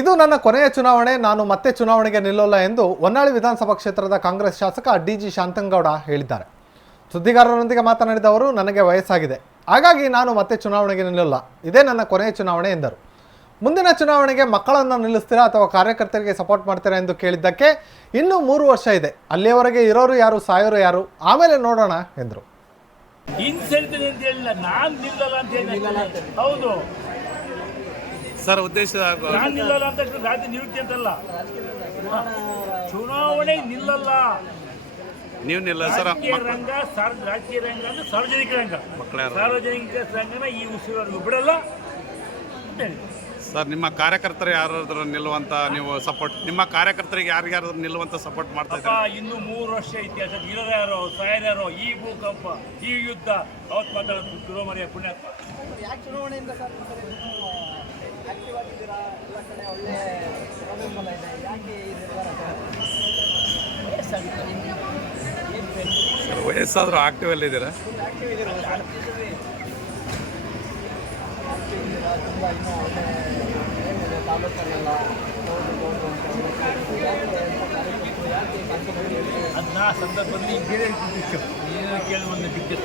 ಇದು ನನ್ನ ಕೊನೆಯ ಚುನಾವಣೆ, ನಾನು ಮತ್ತೆ ಚುನಾವಣೆಗೆ ನಿಲ್ಲೋಲ್ಲ ಎಂದು ಹೊನ್ನಾಳಿ ವಿಧಾನಸಭಾ ಕ್ಷೇತ್ರದ ಕಾಂಗ್ರೆಸ್ ಶಾಸಕ ಡಿ ಜಿ ಶಾಂತಂಗೌಡ ಹೇಳಿದ್ದಾರೆ. ಸುದ್ದಿಗಾರರೊಂದಿಗೆ ಮಾತನಾಡಿದ ಅವರು, ನನಗೆ ವಯಸ್ಸಾಗಿದೆ. ಹಾಗಾಗಿ ನಾನು ಮತ್ತೆ ಚುನಾವಣೆಗೆ ನಿಲ್ಲಲ್ಲ. ಇದೇ ನನ್ನ ಕೊನೆಯ ಚುನಾವಣೆ ಎಂದರು. ಮುಂದಿನ ಚುನಾವಣೆಗೆ ಮಕ್ಕಳನ್ನು ನಿಲ್ಲಿಸ್ತೀರಾ ಅಥವಾ ಕಾರ್ಯಕರ್ತರಿಗೆ ಸಪೋರ್ಟ್ ಮಾಡ್ತೀರಾ ಎಂದು ಕೇಳಿದ್ದಕ್ಕೆ ಇನ್ನೂ ಮೂರು ವರ್ಷ ಇದೆ. ಅಲ್ಲಿಯವರೆಗೆ ಇರೋರು ಯಾರು, ಸಾಯೋರು ಯಾರು? ಆಮೇಲೆ ನೋಡೋಣ ಎಂದರು. ಅಂತ ನಾನ್ ನಿಲ್ಲಲ್ಲ ಅಂತ ಹೌದು. ಸರ್ ಉದ್ದೇಶ ನಾನು ನಿಲ್ಲಲ್ಲ ಅಂತ ರಾಜ್ಯ ನಿವೃತ್ತಿ ಅಂತಲ್ಲ. ಚುನಾವಣೆ ನಿಲ್ಲಲ್ಲ. ನೀವು ನಿಲ್ಲ ಸರ್ ರಾಜಕೀಯ ರಂಗ ಸಾರ್ ರಾಜಕೀಯ ರಂಗ ಅಂದ್ರೆ ಸಾರ್ವಜನಿಕ ರಂಗ. ಮಕ್ಕಳ ಸಾರ್ವಜನಿಕ ರಂಗನ ಈ ಉಸಿರವರೆಗೂ ಬಿಡಲ್ಲ. ಅಂತ ಹೇಳಿ. ಸರ್ ನಿಮ್ಮ ಕಾರ್ಯಕರ್ತರು ಯಾರಾದ್ರೂ ನಿಲ್ಲುವಂತ ನೀವು ಸಪೋರ್ಟ್ ನಿಮ್ಮ ಕಾರ್ಯಕರ್ತರಿಗೆ ಯಾರಿಗಾರು ನಿಲ್ಲುವಂತ ಸಪೋರ್ಟ್ ಮಾಡ್ತಾ ಇದ್ದಾರೆ? ಇನ್ನು ಮೂರು ವರ್ಷ ಇತಿಹಾಸ ಸಾಯರ್ ಯಾರೋ ಈ ಭೂಕಂಪ ಈ ಯುದ್ಧ ಅವತ್ತು ಮಾತಾಡೋದು ಗುರುಮರಿಯ ಪುಣ್ಯಾತ್ಮ ವಯಸ್ಸಾದ್ರೂ ಆಕ್ಟಿವ್ ಅಲ್ಲಿ ಇದ್ದೀರಾ? ಅದನ್ನ ಸಂದರ್ಭದಲ್ಲಿ ಬೇರೆ ಡಿಸ್ಕಸ್ ಏನೇನು ಕೇಳಿ ಒಂದು ಟಿಕೆಟ್